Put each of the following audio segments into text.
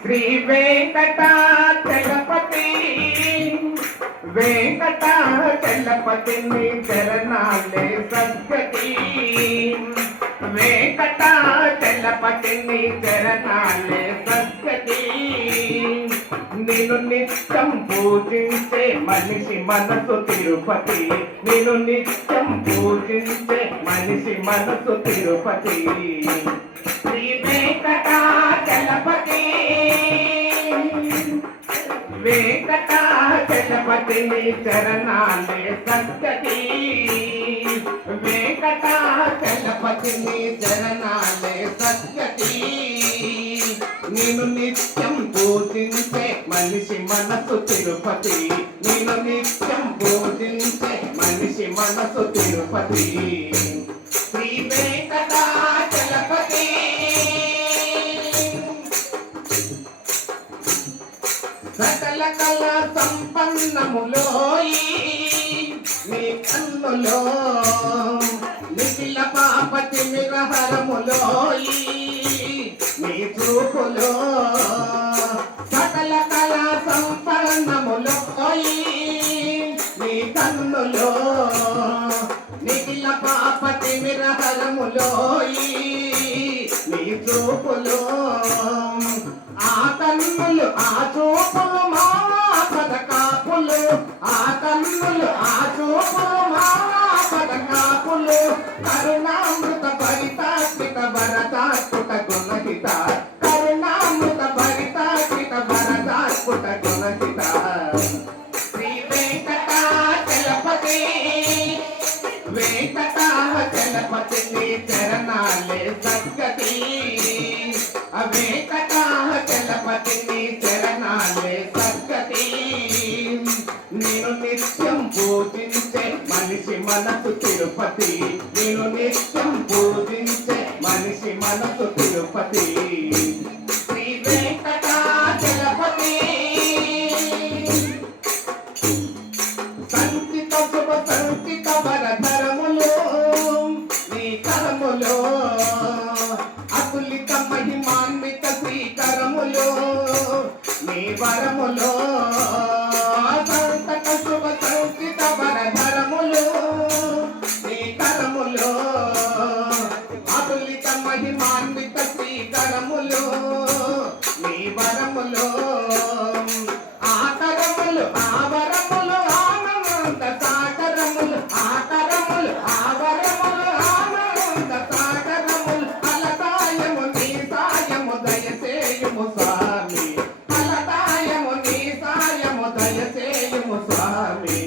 శ్రీ వెంకటాచలపతి వెంకటాచలపతిని చరణాలే సద్గతి వెంకటాచలపతిని చరణాలే సద్గతి నేను నిత్యం పూజించే మనిషి మనసు తిరుపతి నేను నిత్యం పూజించే మనిషి మనసు తిరుపతి శ్రీ వెంకటాచలపతి వెంకటాచలపతిని చరణాలే సద్గతి వెంకటాచలపతిని చరణాలే సద్గతి నేను నిత్యం పూజించే మనిషి మనసు తిరుపతి నేను నిత్యం పూజించే మనిషి మనసు తిరుపతి శ్రీ వెంకటాచలపతి సకల కళ సంపన్నములోయి నీ కన్నులో నిఖిల పాపతి విరహరములోయి నీ చూపులో సకల కళ సంపన్నములోయి నీ కన్నులో నిఖిల పాపతి విరహరములోయి నీ చూపులో ఆ కన్నులు ఆ చూపులు మా పదకాపులు ఆ కన్నులు ఆ చూపులు మా పదకాపులు కరుణామృత పరితాత్మిక భరతాత్మక గుణహిత కరుణామృత పరితాత్మిక భరతాత్మక గుణహిత శ్రీ వెంకటాచలపతి వెంకటాచలపతిని చరణాలే సద్గతి వెంకటాచలపతిని చరణాలే సద్గతి నేను నిత్యం పూజించే మనిషి మనసు తిరుపతి నేను నిత్యం పూజించే మనిషి మనసు తిరుపతి శ్రీ వెంకటాచలపతి సంచిత శుభ సంచిత వరధరములు నీ కరములో అతులిత మహిమాన్విత శ్రీకరములో నీ వరములో సంతక శుభ సంచిత వరధరములు నీ కరములో అతులిత మహిమాన్విత శ్రీకరములో నీ వరములో ఆ కరములు ఆ వరములు ఆనంద సాగరములు ఆ కరములు ఆ వరములు ఆనంద సాగరములు ఫలదాయము నీ సాయము దయచేయుము స్వామి ఫలదాయము నీ సాయము దయచేయుము స్వామి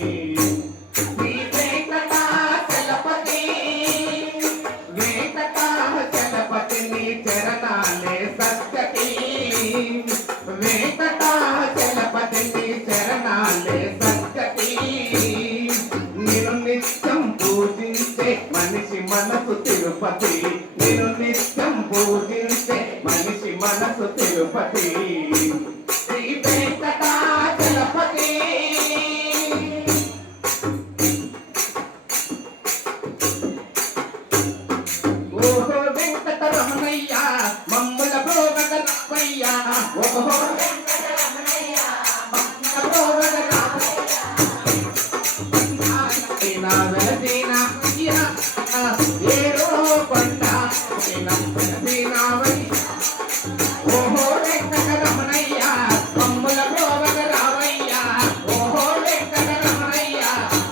శ్రీ వెంకటాచలపతి వెంకటాచలపతిని చరణాలే సద్గతి వెంకటాచలపతిని చరణాలే సద్గతి నేను నిత్యం పూజించే మనిషి మనసు తిరుపతి నేను నిత్యం పూజించే మనిషి మనసు తిరుపతి శ్రీ వెంకటాచలపతి ఓహో వెంకటరమణయ్య మమ్ముల భోగ రామయ్య ఓహో వెంకటరమణయ్య మమ్ముల భోగ రామయ్య నా వెలసిన ఏరో కొండ నా వెలసిన ఓహో వెంకటరమణయ్య మమ్ముల భోగ రామయ్య ఓహో వెంకటరమణయ్య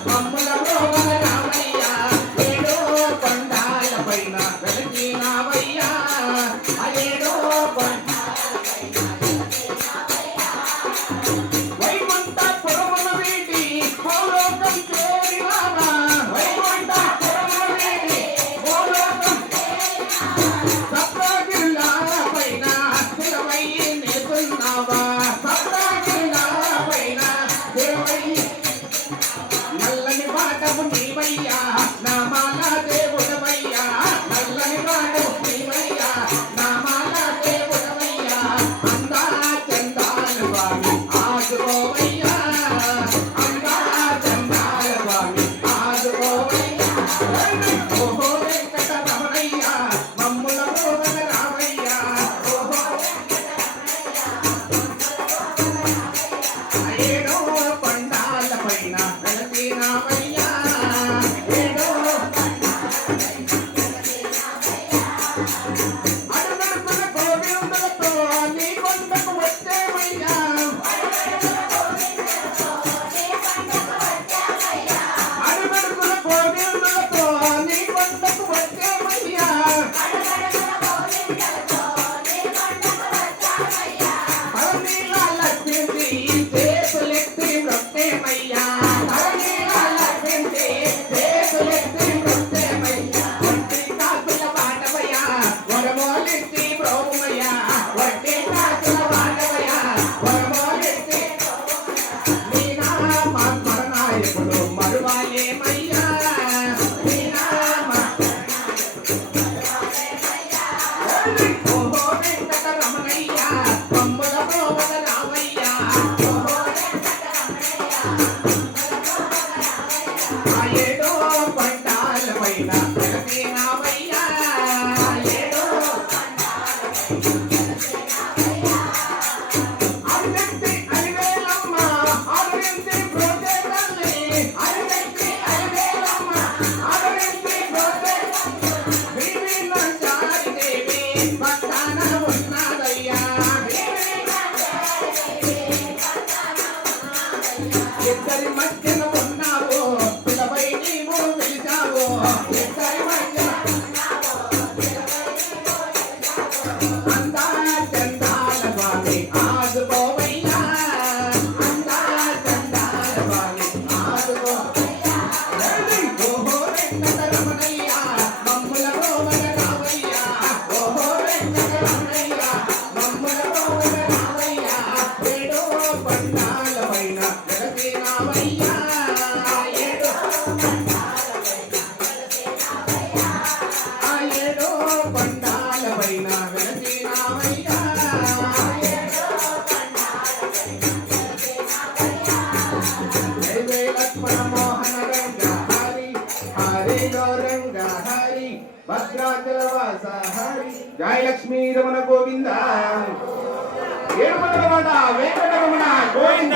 మమ్ముల భోగ రామయ్య ఏడో కొండాల పైన వెలసినవయ్య ఏడో వైకుంఠపురమున వీడి భూలోకం చేరినావా వైకుంఠపురమున వీడి భూలోకం సప్తగిరులపై వరమోలిచ్చి బ్రోమయ్యా వడ్డీ కాసుల వాడవయ్యా వరమోలిచ్చి నీ నామ స్మరణాయకుడు మరువాలేమయ్యా నీ నామ ఓహో వెంకటరమణయ్య కమ్ముల బ్రోవగ రావయ్యా ఓహో ఆ ఏడో పండాల పైన వెలసినావయ్యా ఏడో అరివెత్తి అరివేలమ్మ అరివెత్తి బ్రోతే తల్లి అరివెత్తి అరివేలమ్మ అరివెత్తి బ్రోతే వివిన చారి దేవి పక్కన ఉన్నదయ్యా ఇద్దరి మధ్యన ఉన్నావు పిలవై నీవు పిలిచావు ఇద్దరి మధ్యన అందా చందాల స్వామి ఆదుకోవయ్యా అందా చందాల స్వామి ఆదుకో ఓహో వెంకటరమణయ్య మమ్ముల బ్రోవగ రావయ్యా ఓహో వెంకటరమణయ్య మమ్ముల బ్రోవగ రావయ్యా ఏడో పండాల పైన వెలసినావయ్యా ఏడో ఆ ఏడో పండాల పైన వెలసినావయ్యా జై జై లక్ష్మణ మోహన రంగ హరి హరి గౌరంగ హరి భద్రాచల వాస హరి జై లక్ష్మీ రమణ గోవింద ఏడుమల రమణ వెంకటరమణ గోవింద